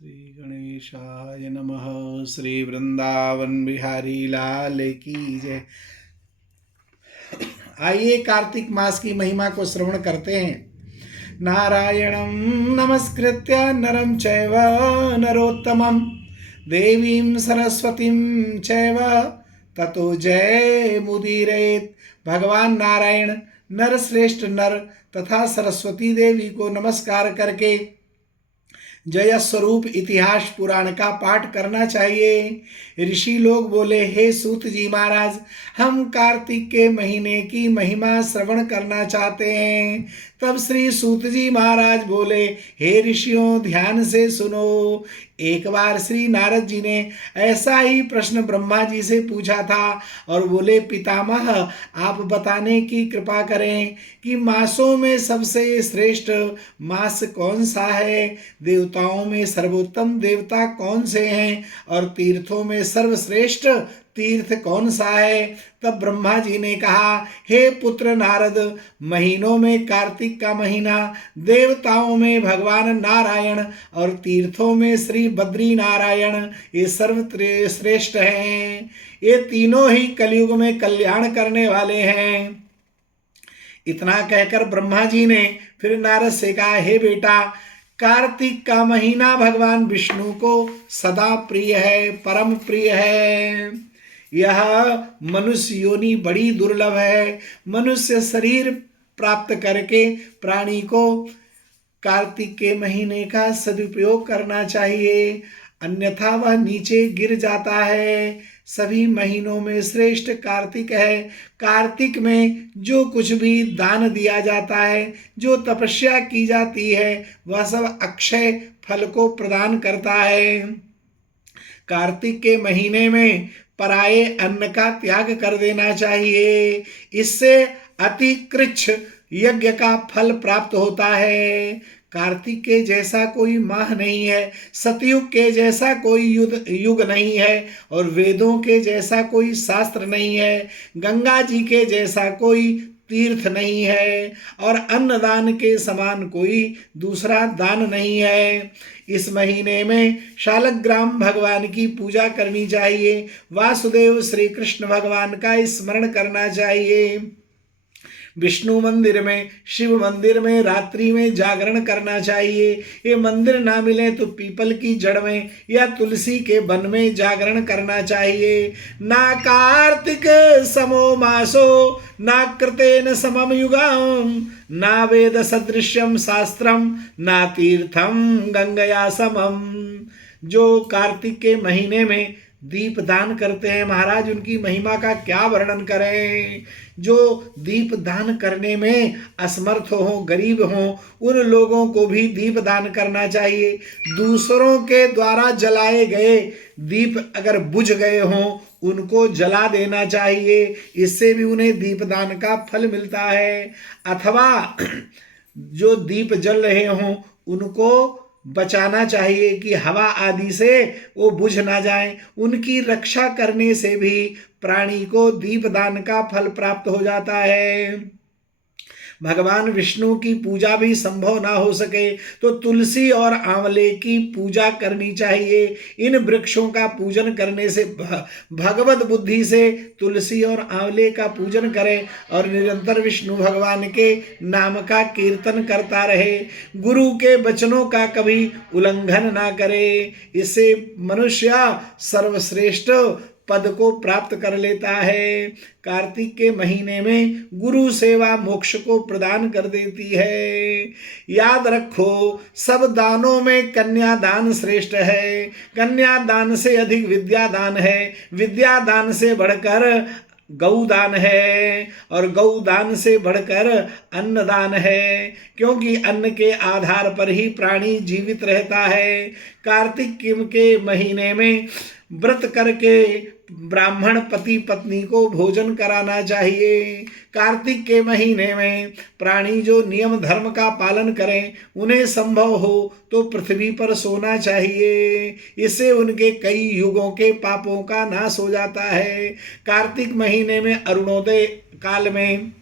श्री गणेशाय नमः। श्री वृंदावन बिहारी लाल की जय। आइए कार्तिक मास की महिमा को श्रवण करते हैं। नारायणं नमस्कृत्य नरं चैव नरोत्तमं देवीं सरस्वतीं चैव ततो जय मुदीरयेत्। भगवान नारायण नर श्रेष्ठ नर तथा सरस्वती देवी को नमस्कार करके जय स्वरूप इतिहास पुराण का पाठ करना चाहिए। ऋषि लोग बोले, हे सूत जी महाराज, हम कार्तिक के महीने की महिमा श्रवण करना चाहते हैं। तब श्री सूत जी महाराज बोले, हे ऋषियों, ध्यान से सुनो। एक बार श्री नारद जी ने ऐसा ही प्रश्न ब्रह्मा जी से पूछा था और बोले, पितामह, आप बताने की कृपा करें कि मासों में सबसे श्रेष्ठ मास कौन सा है, देवताओं में सर्वोत्तम देवता कौन से हैं और तीर्थों में सर्वश्रेष्ठ तीर्थ कौन सा है। तब ब्रह्मा जी ने कहा, हे पुत्र नारद, महीनों में कार्तिक का महीना, देवताओं में भगवान नारायण और तीर्थों में श्री बद्री नारायण, ये सर्वश्रेष्ठ हैं। ये तीनों ही कलयुग में कल्याण करने वाले हैं। इतना कहकर ब्रह्मा जी ने फिर नारद से कहा, हे बेटा, कार्तिक का महीना भगवान विष्णु को सदा प्रिय है, परम प्रिय है। यह मनुष्य योनि बड़ी दुर्लभ है। मनुष्य शरीर प्राप्त करके प्राणी को कार्तिक के महीने का सदुपयोग करना चाहिए, अन्यथा वह नीचे गिर जाता है। सभी महीनों में श्रेष्ठ कार्तिक है। कार्तिक में जो कुछ भी दान दिया जाता है, जो तपस्या की जाती है, वह सब अक्षय फल को प्रदान करता है। कार्तिक के महीने में पराये अन्न का त्याग कर देना चाहिए। इससे अतिकृच्छ यज्ञ का फल प्राप्त होता है। कार्तिक के जैसा कोई माह नहीं है, सतयुग के जैसा कोई युग नहीं है और वेदों के जैसा कोई शास्त्र नहीं है, गंगा जी के जैसा कोई तीर्थ नहीं है और अन्नदान के समान कोई दूसरा दान नहीं है। इस महीने में शालग्राम भगवान की पूजा करनी चाहिए। वासुदेव श्री कृष्ण भगवान का स्मरण करना चाहिए। विष्णु मंदिर में, शिव मंदिर में रात्रि में जागरण करना चाहिए। ये मंदिर ना मिले तो पीपल की जड़ में या तुलसी के वन में जागरण करना चाहिए। ना कार्तिक समो मासो ना कृतेन समम युगाम ना वेद सदृश्यम शास्त्रम ना तीर्थम गंगया समम। जो कार्तिक के महीने में दीप दान करते हैं महाराज, उनकी महिमा का क्या वर्णन करें। जो दीप दान करने में असमर्थ हो, गरीब हो, उन लोगों को भी दीप दान करना चाहिए। दूसरों के द्वारा जलाए गए दीप अगर बुझ गए हों, उनको जला देना चाहिए। इससे भी उन्हें दीप दान का फल मिलता है। अथवा जो दीप जल रहे हों, उनको बचाना चाहिए कि हवा आदि से वो बुझ ना जाए। उनकी रक्षा करने से भी प्राणी को दीपदान का फल प्राप्त हो जाता है। भगवान विष्णु की पूजा भी संभव ना हो सके तो तुलसी और आंवले की पूजा करनी चाहिए। इन वृक्षों का पूजन करने से भगवत बुद्धि से तुलसी और आंवले का पूजन करें और निरंतर विष्णु भगवान के नाम का कीर्तन करता रहे। गुरु के वचनों का कभी उल्लंघन ना करे। इससे मनुष्य सर्वश्रेष्ठ पद को प्राप्त कर लेता है। कार्तिक के महीने में गुरु सेवा मोक्ष को प्रदान कर देती है। याद रखो, सब दानों में कन्यादान श्रेष्ठ है। कन्यादान से अधिक विद्यादान है। विद्यादान से बढ़कर गौदान है और गौदान से बढ़कर अन्नदान है, क्योंकि अन्न के आधार पर ही प्राणी जीवित रहता है। कार्तिक के महीने में व्रत करके ब्राह्मण पति पत्नी को भोजन कराना चाहिए। कार्तिक के महीने में प्राणी जो नियम धर्म का पालन करें, उन्हें संभव हो तो पृथ्वी पर सोना चाहिए। इससे उनके कई युगों के पापों का नाश हो जाता है। कार्तिक महीने में अरुणोदय काल में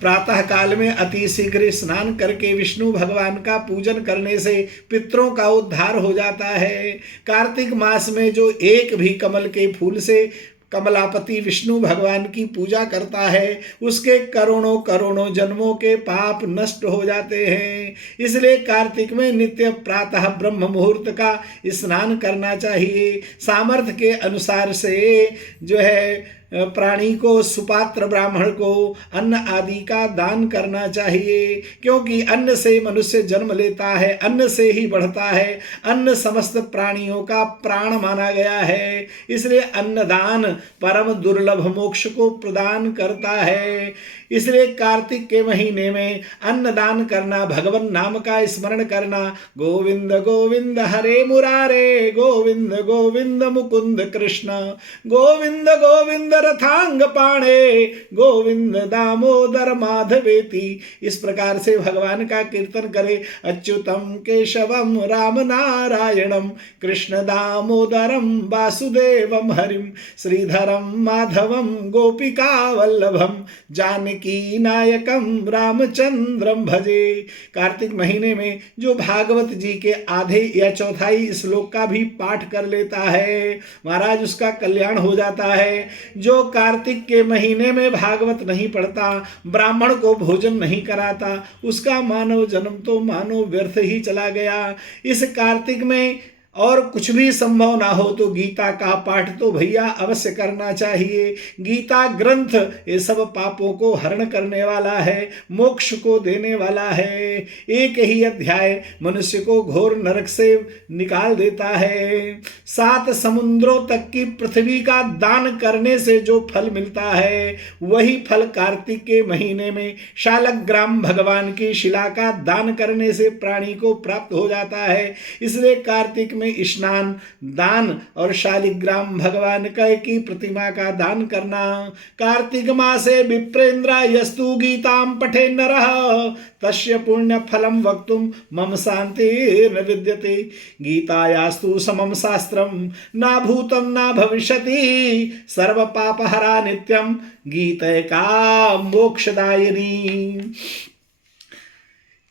प्रातः काल में अति शीघ्र स्नान करके विष्णु भगवान का पूजन करने से पितरों का उद्धार हो जाता है। कार्तिक मास में जो एक भी कमल के फूल से कमलापति विष्णु भगवान की पूजा करता है, उसके करोड़ों करोड़ों जन्मों के पाप नष्ट हो जाते हैं। इसलिए कार्तिक में नित्य प्रातः ब्रह्म मुहूर्त का स्नान करना चाहिए। सामर्थ्य के अनुसार से जो है प्राणी को, सुपात्र ब्राह्मण को अन्न आदि का दान करना चाहिए, क्योंकि अन्न से मनुष्य जन्म लेता है, अन्न से ही बढ़ता है। अन्न समस्त प्राणियों का प्राण माना गया है, इसलिए अन्नदान परम दुर्लभ मोक्ष को प्रदान करता है। इसलिए कार्तिक के महीने में अन्नदान करना, भगवान नाम का स्मरण करना, गोविंद गोविंद हरे मुरारे, गोविंद गोविंद मुकुंद कृष्ण, गोविंद गोविंद रथांग पाणे, गोविंद दामोदर माधवेति। इस प्रकार से भगवान का कीर्तन करे। अच्युतम केशवम राम नारायणम, कृष्ण दामोदरम वासुदेवम हरिम, श्रीधरम माधवम गोपिका वल्लभम, जानकी नायकम रामचंद्रम भजे। कार्तिक महीने में जो भागवत जी के आधे या चौथाई श्लोक का भी पाठ कर लेता है, महाराज उसका कल्याण हो जाता है। जो कार्तिक के महीने में भागवत नहीं पढ़ता, ब्राह्मण को भोजन नहीं कराता, उसका मानव जन्म तो मानो व्यर्थ ही चला गया। इस कार्तिक में और कुछ भी संभव ना हो तो गीता का पाठ तो भैया अवश्य करना चाहिए। गीता ग्रंथ ये सब पापों को हरण करने वाला है, मोक्ष को देने वाला है। एक ही अध्याय मनुष्य को घोर नरक से निकाल देता है। 7 समुद्रों तक की पृथ्वी का दान करने से जो फल मिलता है, वही फल कार्तिक के महीने में शालग्राम भगवान की शिला का दान करने से प्राणी को प्राप्त हो जाता है। इसलिए कार्तिक में स्नान, दान और शालिग्राम भगवान की प्रतिमा का दान करना। कार्तिक मासे विप्रेन्द्र यस्तु गीताम पठे नरः, तस्य पुण्य फलम वक्तुम मम शांतिर्न विद्यते। गीतायास्तु समम शास्त्रम न भूतम न भविष्यति, सर्व पापहरा नित्यम गीतैका मोक्षदायिनी।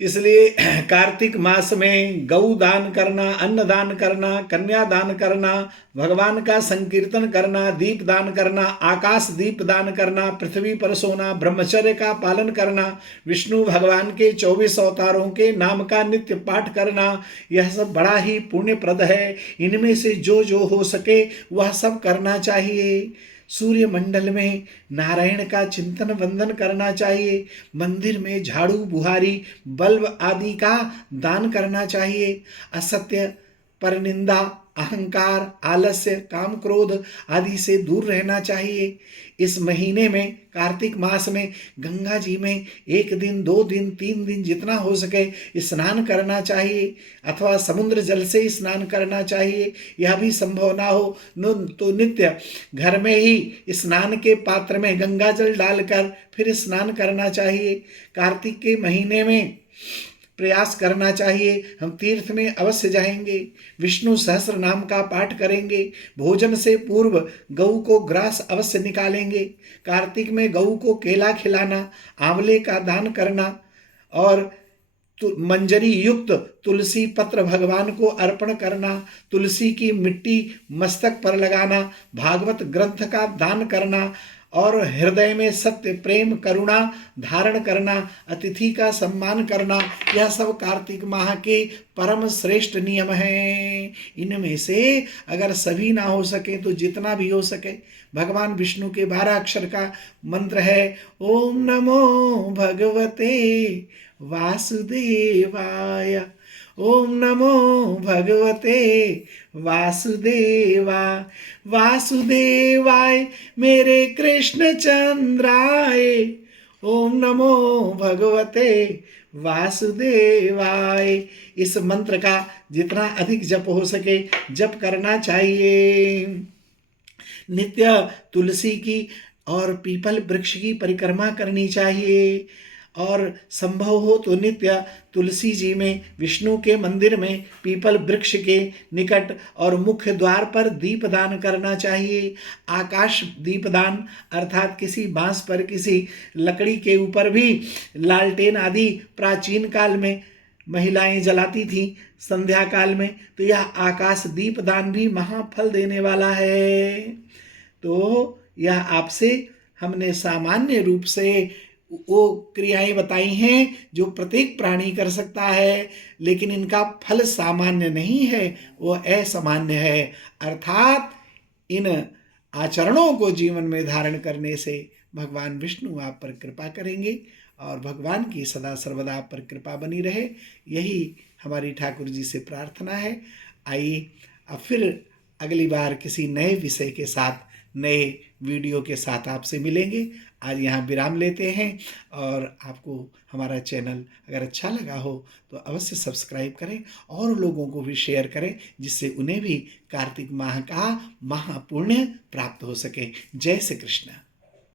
इसलिए कार्तिक मास में गौ दान करना, अन्न दान करना, कन्या दान करना, भगवान का संकीर्तन करना, दीप दान करना, आकाश दीप दान करना, पृथ्वी पर सोना, ब्रह्मचर्य का पालन करना, विष्णु भगवान के 24 अवतारों के नाम का नित्य पाठ करना, यह सब बड़ा ही पुण्यप्रद है। इनमें से जो जो हो सके वह सब करना चाहिए। सूर्य मंडल में नारायण का चिंतन वंदन करना चाहिए। मंदिर में झाड़ू, बुहारी, बल्ब आदि का दान करना चाहिए। असत्य, परनिंदा, अहंकार, आलस्य, काम, क्रोध आदि से दूर रहना चाहिए। इस महीने में, कार्तिक मास में गंगा जी में 1 दिन, 2 दिन, 3 दिन जितना हो सके स्नान करना चाहिए, अथवा समुद्र जल से स्नान करना चाहिए। यह भी संभव ना हो तो नित्य घर में ही स्नान के पात्र में गंगा जल डालकर फिर स्नान करना चाहिए। कार्तिक के महीने में प्रयास करना चाहिए। हम तीर्थ में अवश्य जाएंगे, विष्णु सहस्र नाम का पाठ करेंगे, भोजन से पूर्व गऊ को ग्रास अवश्य निकालेंगे। कार्तिक में गऊ को केला खिलाना, आंवले का दान करना और मंजरी युक्त तुलसी पत्र भगवान को अर्पण करना, तुलसी की मिट्टी मस्तक पर लगाना, भागवत ग्रंथ का दान करना और हृदय में सत्य, प्रेम, करुणा धारण करना, अतिथि का सम्मान करना, यह सब कार्तिक माह के परम श्रेष्ठ नियम हैं। इनमें से अगर सभी ना हो सके तो जितना भी हो सके, भगवान विष्णु के 12 अक्षर का मंत्र है, ओम नमो भगवते वासुदेवाय, ओम नमो भगवते वासुदेवाय मेरे कृष्ण चंद्राय, ओम नमो भगवते वासुदेवाय। इस मंत्र का जितना अधिक जप हो सके जप करना चाहिए। नित्य तुलसी की और पीपल वृक्ष की परिक्रमा करनी चाहिए और संभव हो तो नित्य तुलसी जी में, विष्णु के मंदिर में, पीपल वृक्ष के निकट और मुख्य द्वार पर दीपदान करना चाहिए। आकाश दीपदान अर्थात किसी बांस पर, किसी लकड़ी के ऊपर भी लालटेन आदि प्राचीन काल में महिलाएं जलाती थीं संध्या काल में, तो यह आकाश दीपदान भी महाफल देने वाला है। तो यह आपसे हमने सामान्य रूप से वो क्रियाएं बताई हैं जो प्रत्येक प्राणी कर सकता है, लेकिन इनका फल सामान्य नहीं है, वो असामान्य है। अर्थात इन आचरणों को जीवन में धारण करने से भगवान विष्णु आप पर कृपा करेंगे और भगवान की सदा सर्वदा आप पर कृपा बनी रहे, यही हमारी ठाकुर जी से प्रार्थना है। आइए अब फिर अगली बार किसी नए विषय के साथ, नए वीडियो के साथ आपसे मिलेंगे। आज यहाँ विराम लेते हैं और आपको हमारा चैनल अगर अच्छा लगा हो तो अवश्य सब्सक्राइब करें और लोगों को भी शेयर करें, जिससे उन्हें भी कार्तिक माह का महापुण्य प्राप्त हो सके। जय श्री कृष्ण।